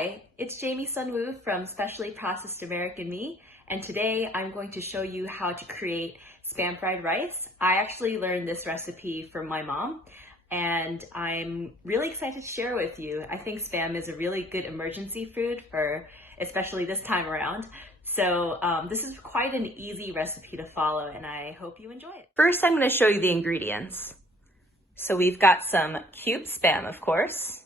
Hi, it's Jamie Sunwoo from Specially Processed American Me, and today I'm going to show you how to create Spam fried rice. I actually learned this recipe from my mom, and I'm really excited to share with you. I think Spam is a really good emergency food for especially this time around. So this is quite an easy recipe to follow, and I hope you enjoy it. First, I'm going to show you the ingredients. So we've got some cubed Spam, of course.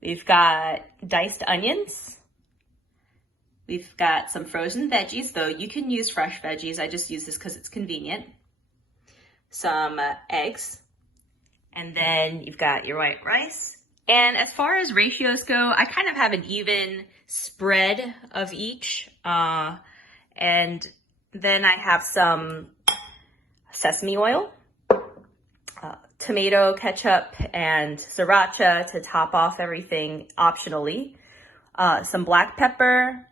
We've got diced onions. We've got some frozen veggies, though you can use fresh veggies. I just use this because it's convenient. Some eggs. And then you've got your white rice. And as far as ratios go, I kind of have an even spread of each. And then I have some sesame oil, tomato ketchup, and sriracha to top off everything optionally. Some black pepper.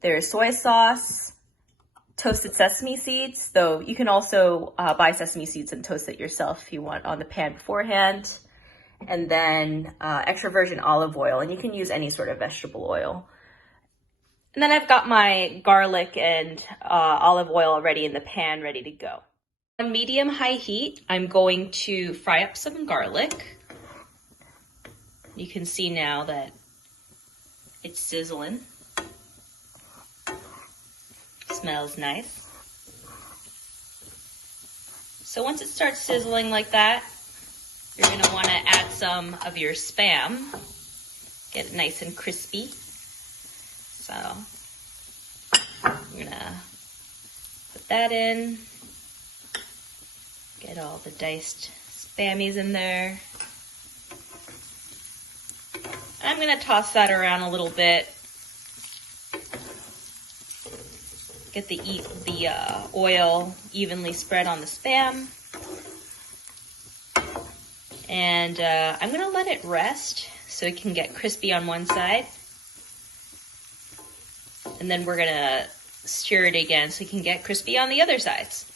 There's soy sauce, toasted sesame seeds, though you can also buy sesame seeds and toast it yourself if you want on the pan beforehand. And then extra virgin olive oil, and you can use any sort of vegetable oil. And then I've got my garlic and olive oil already in the pan, ready to go. On medium-high heat, I'm going to fry up some garlic. You can see now that it's sizzling. Smells nice. So once it starts sizzling like that, you're going to want to add some of your Spam. Get it nice and crispy. So I'm going to put that in. Get all the diced Spammies in there. And I'm going to toss that around a little bit. Get the oil evenly spread on the Spam. And I'm going to let it rest so it can get crispy on one side. And then we're going to stir it again so it can get crispy on the other sides.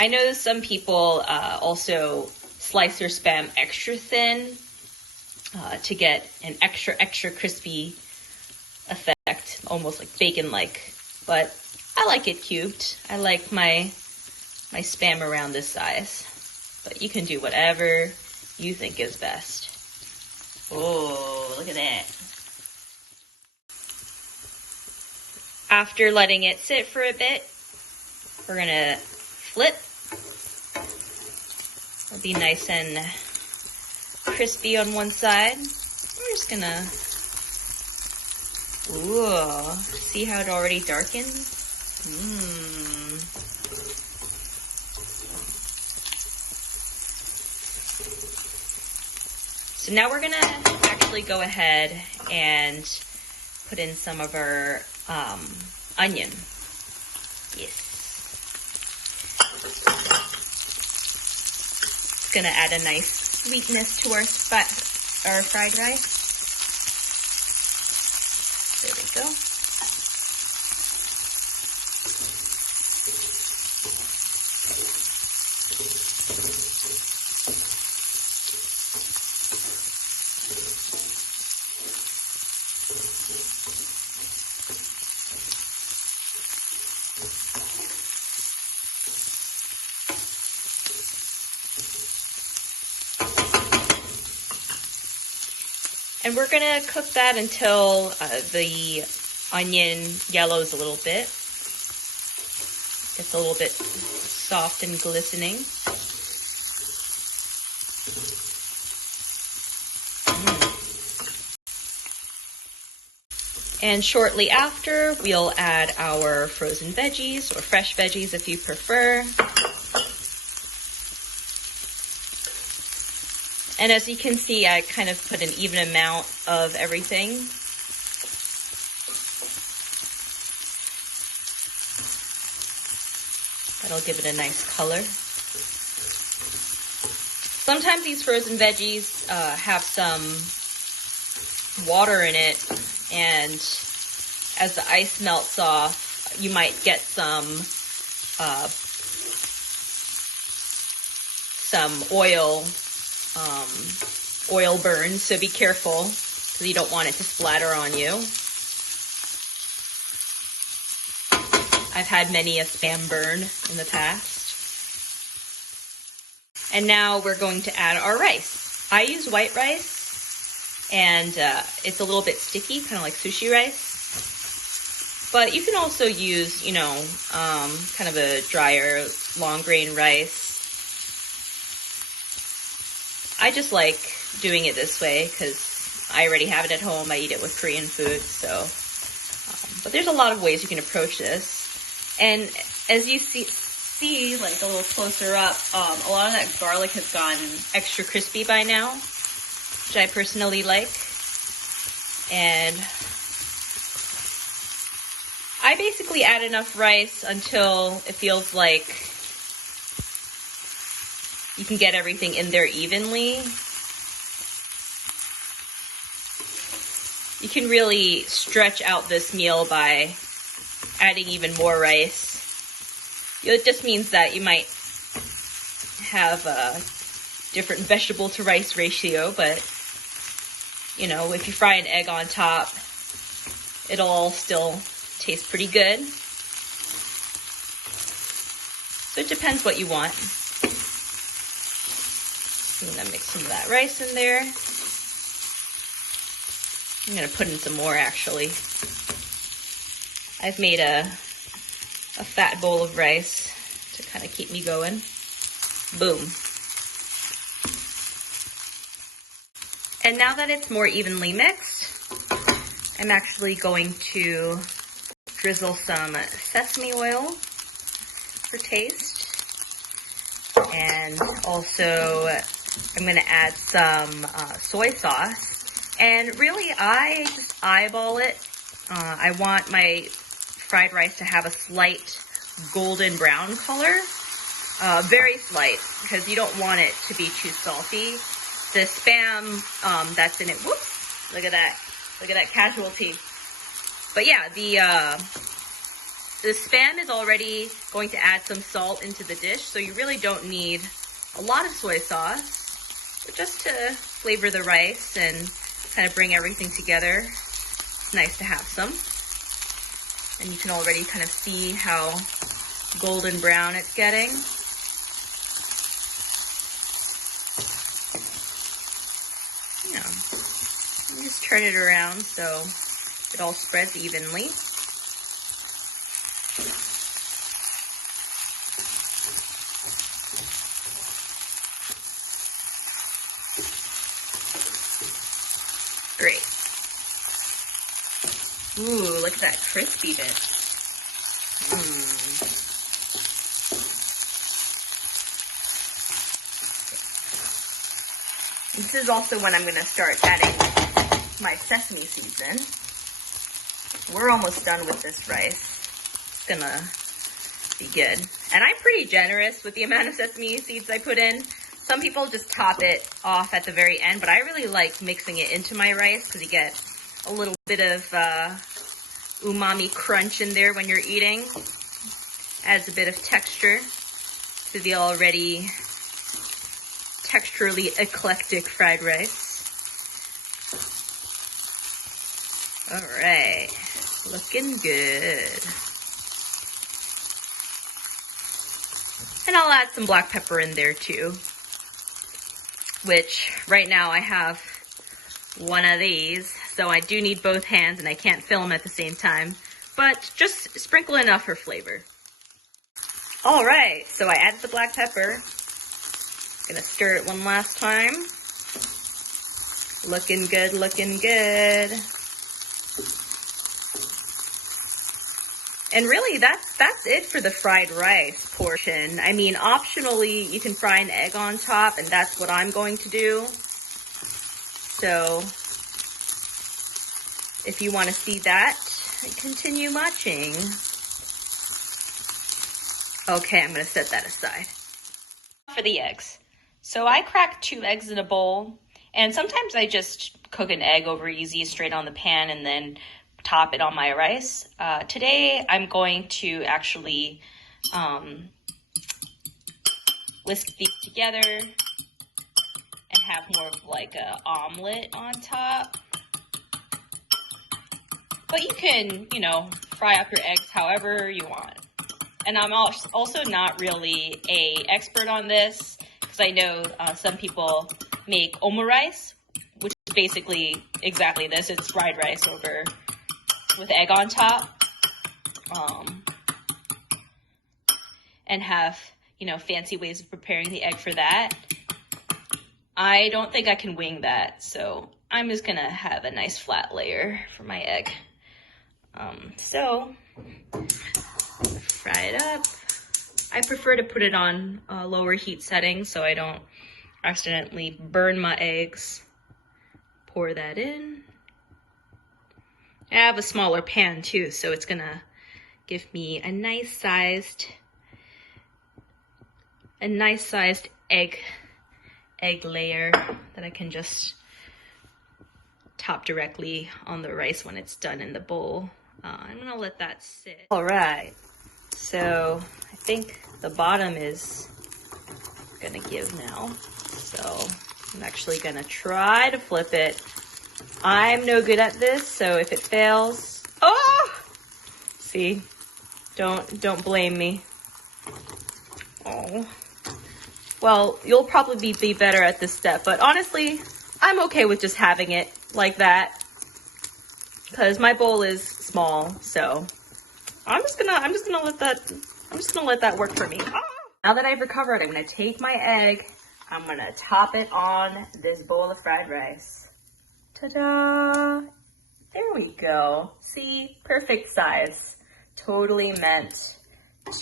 I know some people also slice their Spam extra thin to get an extra crispy effect, almost like bacon-like. But I like it cubed. I like my Spam around this size. But you can do whatever you think is best. Oh, look at that. After letting it sit for a bit, we're gonna flip. It'll be nice and crispy on one side. We're just gonna, ooh, see how it already darkened? So now we're gonna actually go ahead and put in some of our onion. Yes. It's gonna add a nice sweetness to our fried rice. There we go. And we're gonna cook that until the onion yellows a little bit. It's a little bit soft and glistening. And shortly after, we'll add our frozen veggies, or fresh veggies if you prefer. And as you can see, I kind of put an even amount of everything. That'll give it a nice color. Sometimes these frozen veggies have some water in it, and as the ice melts off, you might get some oil oil burns, so be careful because you don't want it to splatter on you. I've had many a spam burn in the past. And now we're going to add our rice. I use white rice, and it's a little bit sticky, kind of like sushi rice. But you can also use, you know, kind of a drier, long grain rice. I just like doing it this way because I already have it at home. I eat it with Korean food, so. But there's a lot of ways you can approach this. And as you see like a little closer up, a lot of that garlic has gotten extra crispy by now, which I personally like. And I basically add enough rice until it feels like you can get everything in there evenly. You can really stretch out this meal by adding even more rice. It just means that you might have a different vegetable to rice ratio, but you know, if you fry an egg on top, it'll all still taste pretty good. So it depends what you want. I'm gonna mix some of that rice in there. I'm gonna put in some more actually. I've made a fat bowl of rice to kind of keep me going. Boom. And now that it's more evenly mixed, I'm actually going to drizzle some sesame oil for taste. And also I'm gonna add some soy sauce. And really I just eyeball it. I want my fried rice to have a slight golden brown color, very slight, because you don't want it to be too salty. The spam that's in it, whoops, look at that casualty. But yeah, the spam is already going to add some salt into the dish, so you really don't need a lot of soy sauce, but just to flavor the rice and kind of bring everything together. It's nice to have some. And you can already kind of see how golden brown it's getting. Yeah. You just turn it around so it all spreads evenly. Great. Ooh, look at that crispiness. This is also when I'm going to start adding my sesame seeds in. We're almost done with this rice. It's gonna be good. And I'm pretty generous with the amount of sesame seeds I put in. Some people just top it off at the very end, but I really like mixing it into my rice because you get a little bit of umami crunch in there when you're eating. Adds a bit of texture to the already texturally eclectic fried rice. All right, looking good. And I'll add some black pepper in there too, which right now I have one of these, so I do need both hands and I can't film at the same time, but just sprinkle enough for flavor. All right, so I added the black pepper. Gonna stir it one last time. Looking good, looking good. And really, that's it for the fried rice portion. I mean, optionally, you can fry an egg on top, and that's what I'm going to do. So, if you want to see that, continue watching. Okay, I'm going to set that aside. For the eggs. So I crack 2 eggs in a bowl, and sometimes I just cook an egg over easy straight on the pan and then top it on my rice. Today I'm going to actually whisk these together and have more of like a omelet on top. But you can, you know, fry up your eggs however you want. And I'm also not really an expert on this, because I know some people make omurice, which is basically exactly this. It's fried rice over with egg on top. And have, you know, fancy ways of preparing the egg for that. I don't think I can wing that, so I'm just gonna have a nice flat layer for my egg. So, fry it up. I prefer to put it on lower heat settings so I don't accidentally burn my eggs. Pour that in. I have a smaller pan too, so it's gonna give me a nice sized egg layer that I can just top directly on the rice when it's done in the bowl. I'm gonna let that sit. All right, so I think the bottom is gonna give now. So I'm actually gonna try to flip it. I'm no good at this, so if it fails, oh! See, don't blame me. Oh. Well, you'll probably be better at this step, but honestly, I'm okay with just having it like that, because my bowl is small, so I'm just gonna let that work for me. Ah! Now that I've recovered, I'm gonna take my egg, I'm gonna top it on this bowl of fried rice. Ta-da! There we go. See, perfect size. Totally meant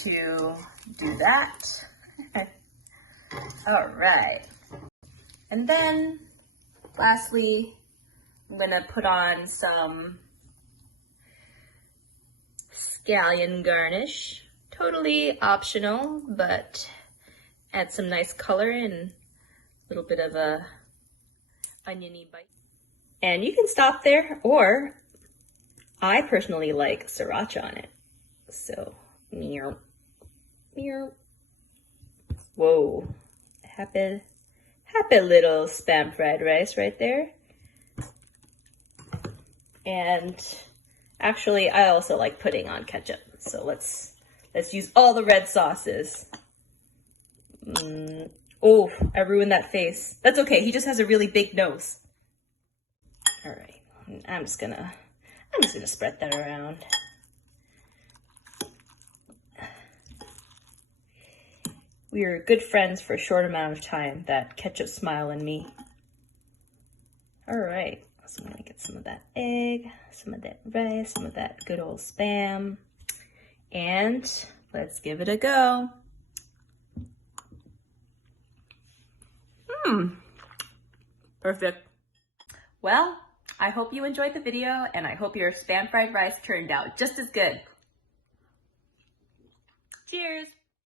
to do that. All right. And then, lastly, I'm gonna put on some scallion garnish. Totally optional, but add some nice color and a little bit of a oniony bite. And you can stop there, or I personally like sriracha on it. So, meow, meow. Whoa, happy little Spam fried rice right there. And actually, I also like putting on ketchup. So let's use all the red sauces. Oh, I ruined that face. That's okay. He just has a really big nose. All right, I'm just gonna spread that around. We were good friends for a short amount of time, that ketchup smile and me. All right, so I'm gonna get some of that egg, some of that rice, some of that good old Spam, and let's give it a go. Perfect. Well, I hope you enjoyed the video, and I hope your Spam fried rice turned out just as good. Cheers!